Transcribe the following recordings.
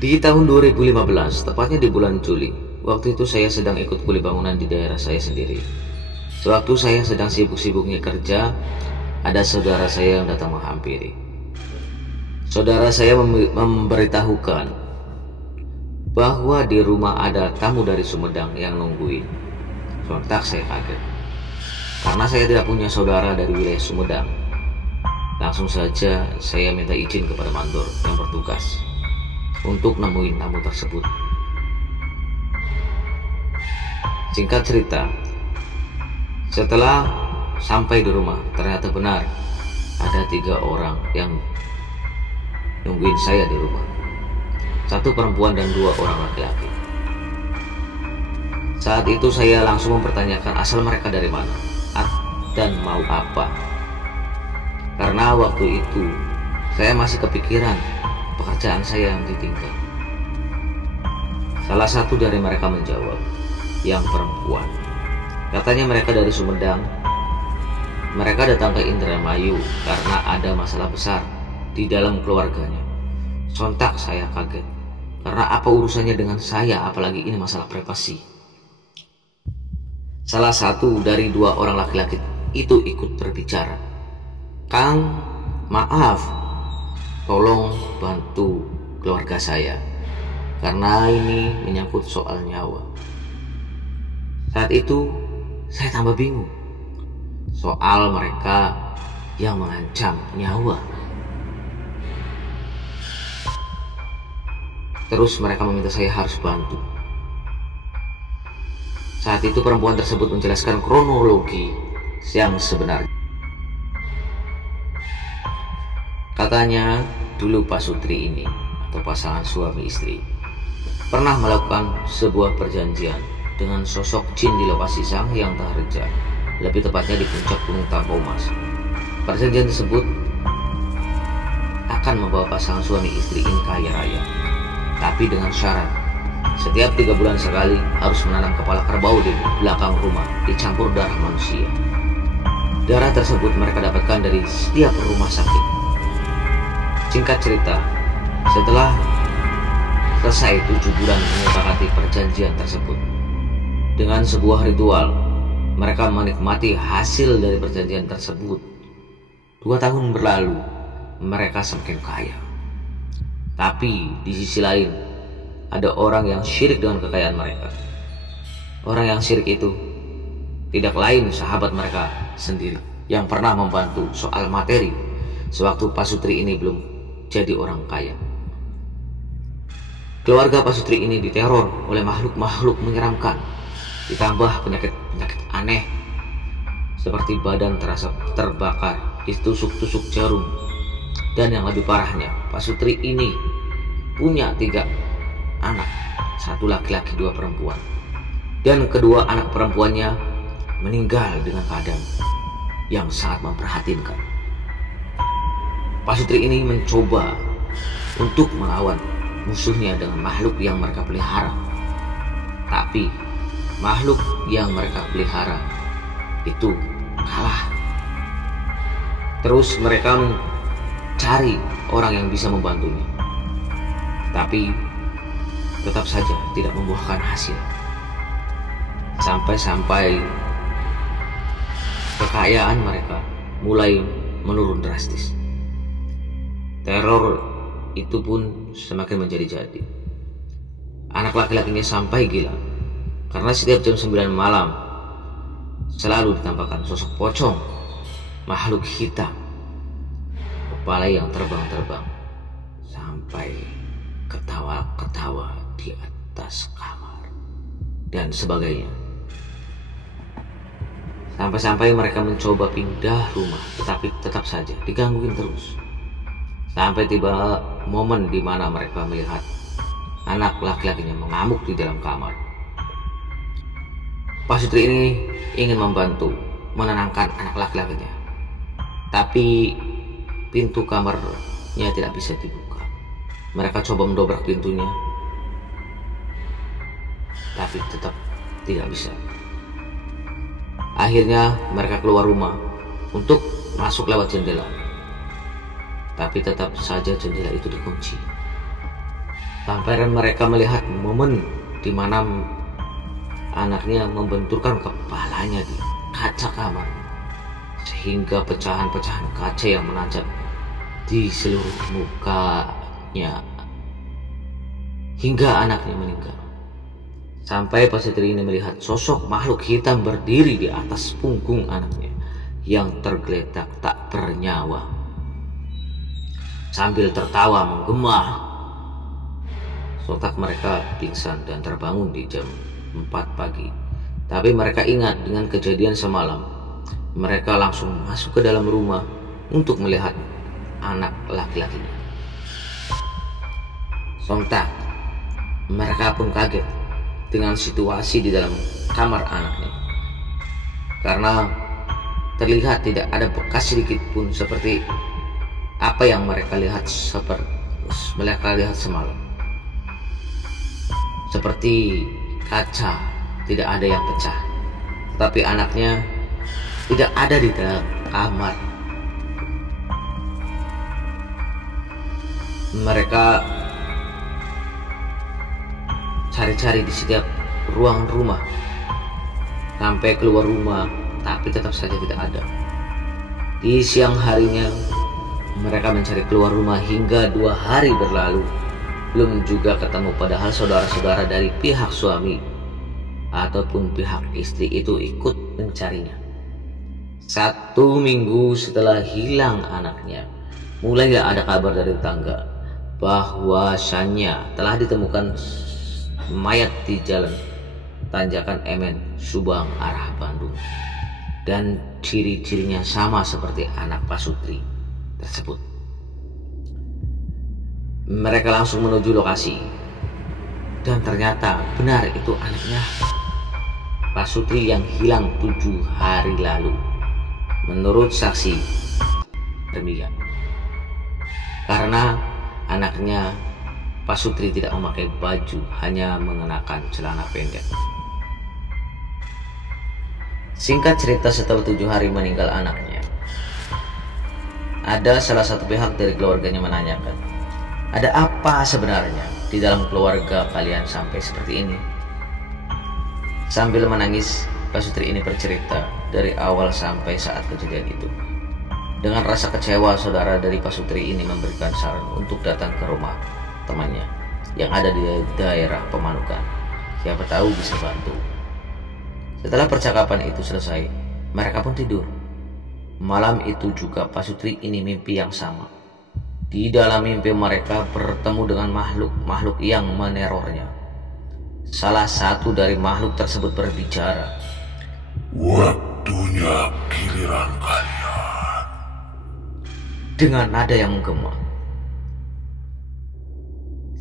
Di tahun 2015, tepatnya di bulan Juli, waktu itu saya sedang ikut kuli bangunan di daerah saya sendiri. Sewaktu saya sedang sibuk-sibuknya kerja, ada saudara saya yang datang menghampiri. Saudara saya memberitahukan bahwa di rumah ada tamu dari Sumedang yang nungguin. Sontak saya kaget, karena saya tidak punya saudara dari wilayah Sumedang. Langsung saja saya minta izin kepada mandor yang bertugas untuk nemuin tamu tersebut. Singkat cerita, setelah sampai di rumah, ternyata benar ada 3 orang yang nungguin saya di rumah. 1 perempuan dan 2 orang laki-laki. Saat itu saya langsung mempertanyakan asal mereka dari mana dan mau apa. Karena waktu itu saya masih kepikiran pekerjaan saya yang ditinggal. Salah satu dari mereka menjawab, yang perempuan. Katanya mereka dari Sumedang. Mereka datang ke Indramayu karena ada masalah besar di dalam keluarganya. Sontak saya kaget, karena apa urusannya dengan saya, apalagi ini masalah privasi. Salah satu dari 2 orang laki-laki itu ikut berbicara. "Kang, maaf, tolong bantu keluarga saya, karena ini menyangkut soal nyawa." Saat itu saya tambah bingung soal mereka yang mengancam nyawa. Terus mereka meminta saya harus bantu. Saat itu perempuan tersebut menjelaskan kronologi yang sebenarnya. Katanya dulu Pak Sutri ini, atau pasangan suami istri, pernah melakukan sebuah perjanjian dengan sosok jin di lokasi Sang Hyang Tareja, lebih tepatnya di puncak Gunung Tampomas. Perjanjian tersebut akan membawa pasangan suami istri ini kaya raya, tapi dengan syarat setiap 3 bulan sekali harus menanam kepala kerbau di belakang rumah dicampur darah manusia. Darah tersebut mereka dapatkan dari setiap rumah sakit. Singkat cerita, setelah selesai 7 bulan menyepakati perjanjian tersebut, dengan sebuah ritual, mereka menikmati hasil dari perjanjian tersebut. 2 tahun berlalu, mereka semakin kaya. Tapi di sisi lain, ada orang yang syirik dengan kekayaan mereka. Orang yang syirik itu tidak lain sahabat mereka sendiri yang pernah membantu soal materi sewaktu Pak Sutri ini belum jadi orang kaya. Keluarga Pak Sutri ini diteror oleh makhluk-makhluk menyeramkan, ditambah penyakit-penyakit aneh seperti badan terasa terbakar, ditusuk-tusuk jarum. Dan yang lebih parahnya, Pak Sutri ini punya 3 anak, 1 laki-laki 2 perempuan, dan kedua anak perempuannya meninggal dengan keadaan yang sangat memprihatinkan. Pak Sutri ini mencoba untuk melawan musuhnya dengan makhluk yang mereka pelihara, tapi makhluk yang mereka pelihara itu kalah. Terus mereka mencari orang yang bisa membantunya, tapi tetap saja tidak membuahkan hasil. Sampai-sampai kekayaan mereka mulai menurun drastis. Teror itu pun semakin menjadi-jadi. Anak laki-lakinya sampai gila, karena setiap jam 9 malam selalu ditampakkan sosok pocong, makhluk hitam, kepala yang terbang-terbang, sampai ketawa-ketawa di atas kamar dan sebagainya. Sampai-sampai mereka mencoba pindah rumah, tetapi tetap saja digangguin terus. Sampai tiba momen di mana mereka melihat anak laki-lakinya mengamuk di dalam kamar. Pak Sutri ini ingin membantu menenangkan anak laki-lakinya, tapi pintu kamarnya tidak bisa dibuka. Mereka coba mendobrak pintunya, tapi tetap tidak bisa. Akhirnya mereka keluar rumah untuk masuk lewat jendela, tapi tetap saja jendela itu dikunci. Sampai mereka melihat momen di mana anaknya membenturkan kepalanya di kaca kamar, sehingga pecahan-pecahan kaca yang menancap di seluruh mukanya hingga anaknya meninggal. Sampai Pasutri ini melihat sosok makhluk hitam berdiri di atas punggung anaknya yang tergeletak tak bernyawa sambil tertawa menggema. Sontak mereka pingsan dan terbangun di jam 4 pagi. Tapi mereka ingat dengan kejadian semalam. Mereka langsung masuk ke dalam rumah untuk melihat anak laki-lakinya. Sontak mereka pun kaget dengan situasi di dalam kamar anaknya, karena terlihat tidak ada bekas sedikit pun seperti apa yang mereka lihat semalam. Seperti kaca tidak ada yang pecah, tetapi anaknya tidak ada di dalam kamar. Mereka cari-cari di setiap ruang rumah sampai keluar rumah, tapi tetap saja tidak ada. Di siang harinya mereka mencari keluar rumah hingga 2 hari berlalu, belum juga ketemu. Padahal saudara-saudara dari pihak suami ataupun pihak istri itu ikut mencarinya. 1 minggu setelah hilang anaknya, mulailah ada kabar dari tetangga bahwasannya telah ditemukan mayat di jalan Tanjakan Emen, Subang, arah Bandung, dan ciri-cirinya sama seperti anak Pasutri tersebut. Mereka langsung menuju lokasi, dan ternyata benar itu anaknya Pasutri yang hilang 7 hari lalu. Menurut saksi demikian, karena anaknya Pasutri tidak memakai baju, hanya mengenakan celana pendek. Singkat cerita, setelah 7 hari meninggal anaknya, ada salah satu pihak dari keluarganya menanyakan, ada apa sebenarnya di dalam keluarga kalian sampai seperti ini? Sambil menangis, Pasutri ini bercerita dari awal sampai saat kejadian itu. Dengan rasa kecewa, saudara dari Pasutri ini memberikan saran untuk datang ke rumah temannya yang ada di daerah Pemanukan. Siapa tahu bisa bantu. Setelah percakapan itu selesai, mereka pun tidur. Malam itu juga Pasutri ini mimpi yang sama. Di dalam mimpi mereka bertemu dengan makhluk yang menerornya. Salah satu dari makhluk tersebut berbicara, "Waktunya giliran kalian," dengan nada yang menggema.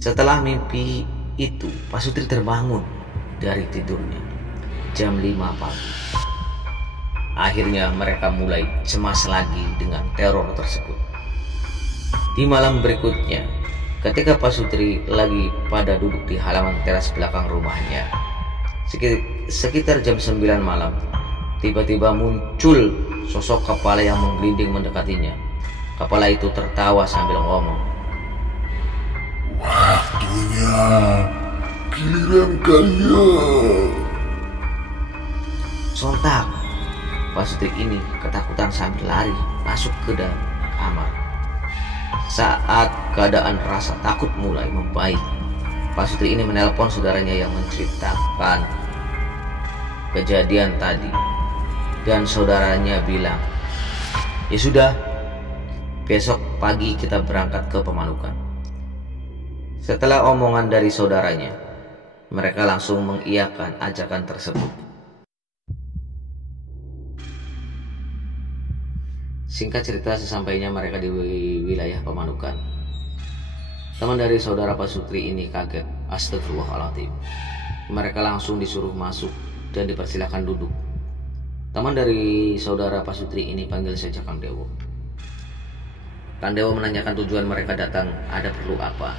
Setelah mimpi itu, Pasutri terbangun dari tidurnya jam 5 pagi. Akhirnya mereka mulai cemas lagi dengan teror tersebut. Di malam berikutnya, ketika Pasutri lagi pada duduk di halaman teras belakang rumahnya, sekitar jam 9 malam, tiba-tiba muncul sosok kepala yang menggelinding mendekatinya. Kepala itu tertawa sambil ngomong, "Waktunya giliran kalian." Sontak Pasutri ini ketakutan sambil lari masuk ke dalam kamar. Saat keadaan rasa takut mulai membaik, Pasutri ini menelpon saudaranya yang menceritakan kejadian tadi, dan saudaranya bilang, "Ya sudah, besok pagi kita berangkat ke Pemanukan." Setelah omongan dari saudaranya, mereka langsung mengiyakan ajakan tersebut. Singkat cerita, sesampainya mereka di wilayah Pemanukan, teman dari saudara Pasutri ini kaget. Astagfirullahaladzim. Mereka langsung disuruh masuk dan dipersilakan duduk. Teman dari saudara Pasutri ini panggil saja Kang Dewo. Kang Dewo menanyakan tujuan mereka datang, ada perlu apa.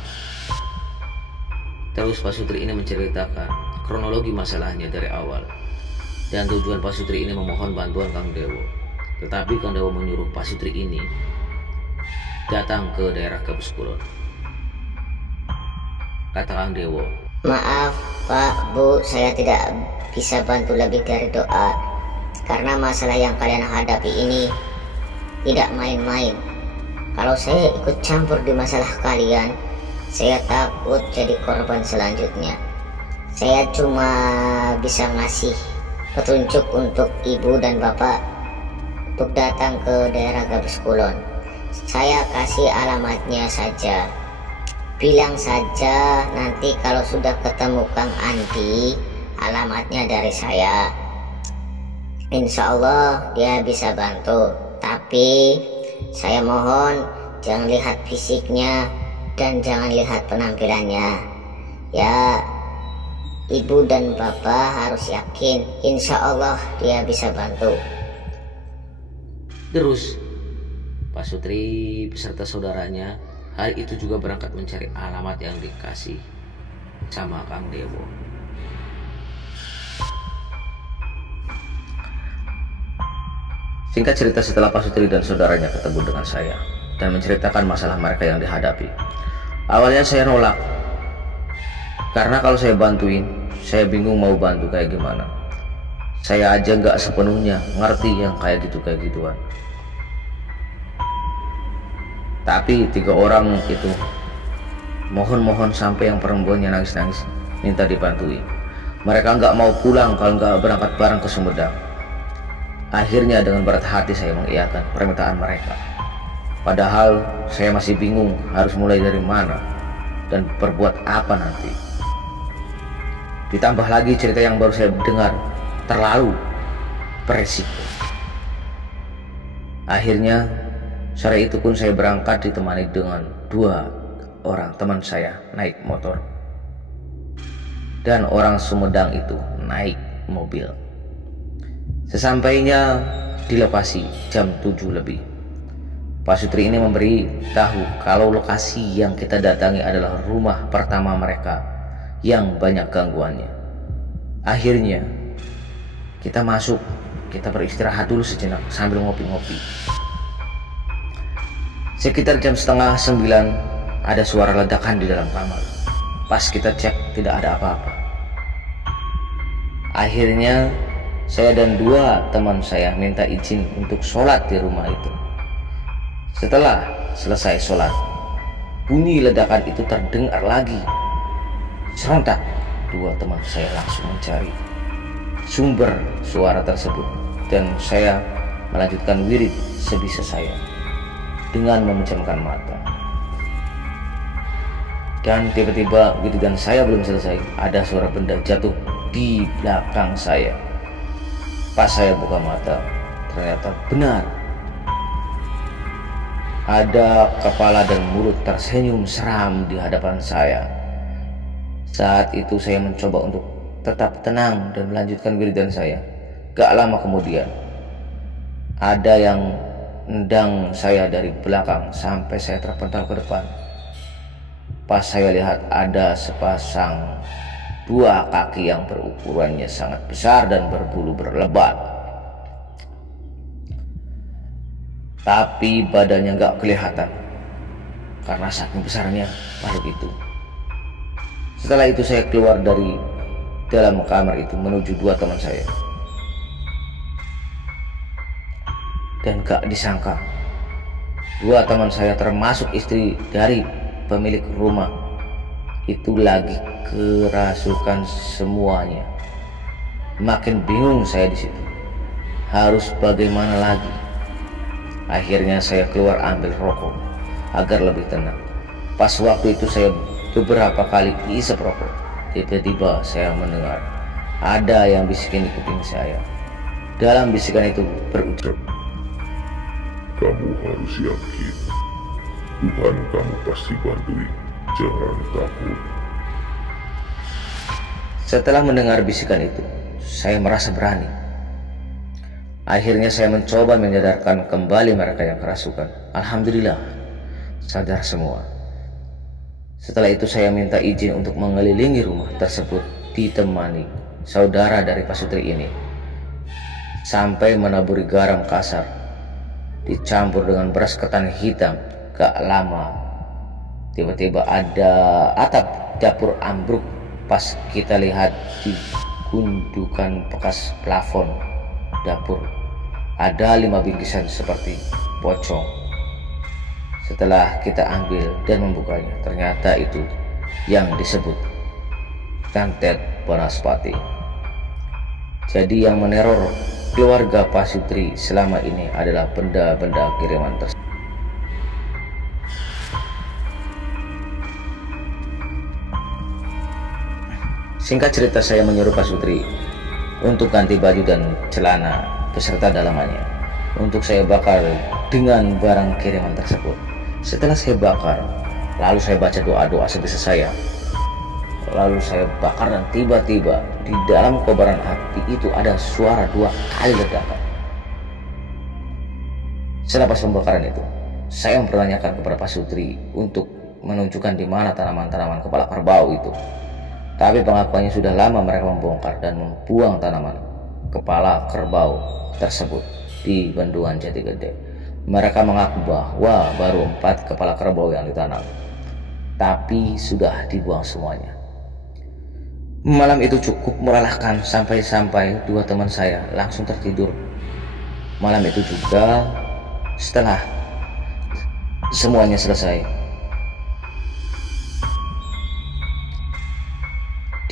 Terus Pasutri ini menceritakan kronologi masalahnya dari awal, dan tujuan Pasutri ini memohon bantuan Kang Dewo. Tetapi Kang Dewo menyuruh Pasutri ini datang ke daerah Gabus Kulon. kata Kang Dewo. Maaf Pak, Bu, saya tidak bisa bantu lebih dari doa. Karena masalah yang kalian hadapi ini tidak main-main. Kalau saya ikut campur di masalah kalian, saya takut jadi korban selanjutnya. Saya cuma bisa ngasih petunjuk untuk ibu dan bapak untuk datang ke daerah Gabus Kulon. Saya kasih alamatnya saja. Bilang saja nanti kalau sudah ketemu Kang Andi, alamatnya dari saya. Insya Allah dia bisa bantu. Tapi saya mohon jangan lihat fisiknya dan jangan lihat penampilannya. Ya, ibu dan bapak harus yakin insya Allah dia bisa bantu. Terus Pak Sutri beserta saudaranya hari itu juga berangkat mencari alamat yang dikasih sama Kang Dewo. Singkat cerita, setelah Pak Sutri dan saudaranya ketemu dengan saya dan menceritakan masalah mereka yang dihadapi, awalnya saya nolak. Karena kalau saya bantuin, saya bingung mau bantu kayak gimana. Saya aja nggak sepenuhnya ngerti yang kayak gituan. Tapi 3 orang itu mohon sampai yang perempuannya nangis-nangis minta dibantuin. Mereka nggak mau pulang kalau nggak berangkat bareng ke Sumedang. Akhirnya dengan berat hati saya mengiyakan permintaan mereka. Padahal saya masih bingung harus mulai dari mana dan berbuat apa nanti. Ditambah lagi cerita yang baru saya dengar terlalu beresiko. Akhirnya sore itu pun saya berangkat ditemani dengan 2 orang teman saya naik motor. Dan orang Sumedang itu naik mobil. Sesampainya di lokasi jam 7 lebih, Pak Sutri ini memberi tahu kalau lokasi yang kita datangi adalah rumah pertama mereka yang banyak gangguannya. Akhirnya kita masuk, kita beristirahat dulu sejenak sambil ngopi-ngopi. Sekitar jam 8:30 ada suara ledakan di dalam kamar. Pas kita cek tidak ada apa-apa. Akhirnya saya dan 2 teman saya minta izin untuk sholat di rumah itu. Setelah selesai sholat, bunyi ledakan itu terdengar lagi. Serentak, 2 teman saya langsung mencari sumber suara tersebut. Dan saya melanjutkan wirid sebisa saya dengan memejamkan mata. Dan tiba-tiba wiridan saya belum selesai, ada suara benda jatuh di belakang saya. Pas saya buka mata, ternyata benar ada kepala dan mulut tersenyum seram di hadapan saya. Saat itu saya mencoba untuk tetap tenang dan melanjutkan wiridan saya. Gak lama kemudian ada yang nendang saya dari belakang sampai saya terpental ke depan. Pas saya lihat ada sepasang 2 kaki yang berukurannya sangat besar dan berbulu berlebat. Tapi badannya nggak kelihatan karena saking besarnya makhluk itu. Setelah itu saya keluar dari dalam kamar itu menuju 2 teman saya. Dan gak disangka 2 teman saya termasuk istri dari pemilik rumah itu lagi kerasukan semuanya. Makin bingung saya di situ. Harus bagaimana lagi? Akhirnya saya keluar ambil rokok agar lebih tenang. Pas waktu itu saya beberapa kali isep rokok. Tiba-tiba saya mendengar ada yang bisikin di kuping saya. Dalam bisikan itu berucap, Kamu harus yakin. Tuhan kamu pasti bantuin. Jangan takut. Setelah mendengar bisikan itu, saya merasa berani. Akhirnya saya mencoba menyadarkan kembali mereka yang kerasukan. Alhamdulillah, sadar semua. Setelah itu saya minta izin untuk mengelilingi rumah tersebut ditemani saudara dari Pak Sutri ini. Sampai menaburi garam kasar, dicampur dengan beras ketan hitam. Gak lama, tiba-tiba ada atap dapur ambruk pas kita lihat di gundukan bekas plafon dapur ada 5 bingkisan seperti pocong. Setelah kita ambil dan membukanya, ternyata itu yang disebut santet Banaspati. Jadi yang meneror keluarga Pak Sutri selama ini adalah benda-benda kiriman tersebut. Singkat cerita, saya menyuruh Pak Sutri untuk ganti baju dan celana beserta dalamannya untuk saya bakar dengan barang kiriman tersebut. Setelah saya bakar, lalu saya baca doa-doa sebisa saya. Lalu saya bakar dan tiba-tiba di dalam kobaran api itu ada suara 2 kali ledakan. Selepas pembakaran itu, saya mempertanyakan kepada Pak Sutri untuk menunjukkan di mana tanaman-tanaman kepala kerbau itu. Tapi pengakuannya sudah lama mereka membongkar dan membuang tanaman kepala kerbau tersebut di bendungan Jati Gede. Mereka mengaku bahwa baru 4 kepala kerbau yang ditanam, tapi sudah dibuang semuanya. Malam itu cukup melelahkan sampai-sampai 2 teman saya langsung tertidur. Malam itu juga setelah semuanya selesai,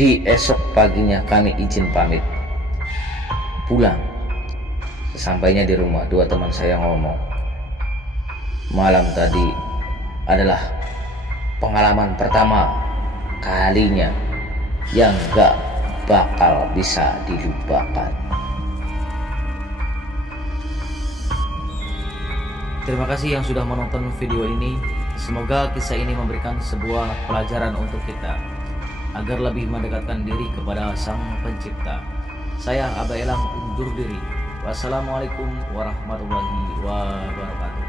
di esok paginya kami izin pamit pulang. Sesampainya di rumah, 2 teman saya ngomong, malam tadi adalah pengalaman pertama kalinya yang gak bakal bisa dilupakan. Terima kasih yang sudah menonton video ini. Semoga kisah ini memberikan sebuah pelajaran untuk kita agar lebih mendekatkan diri kepada Sang Pencipta. Saya Aba Elang undur diri. Wassalamualaikum warahmatullahi wabarakatuh.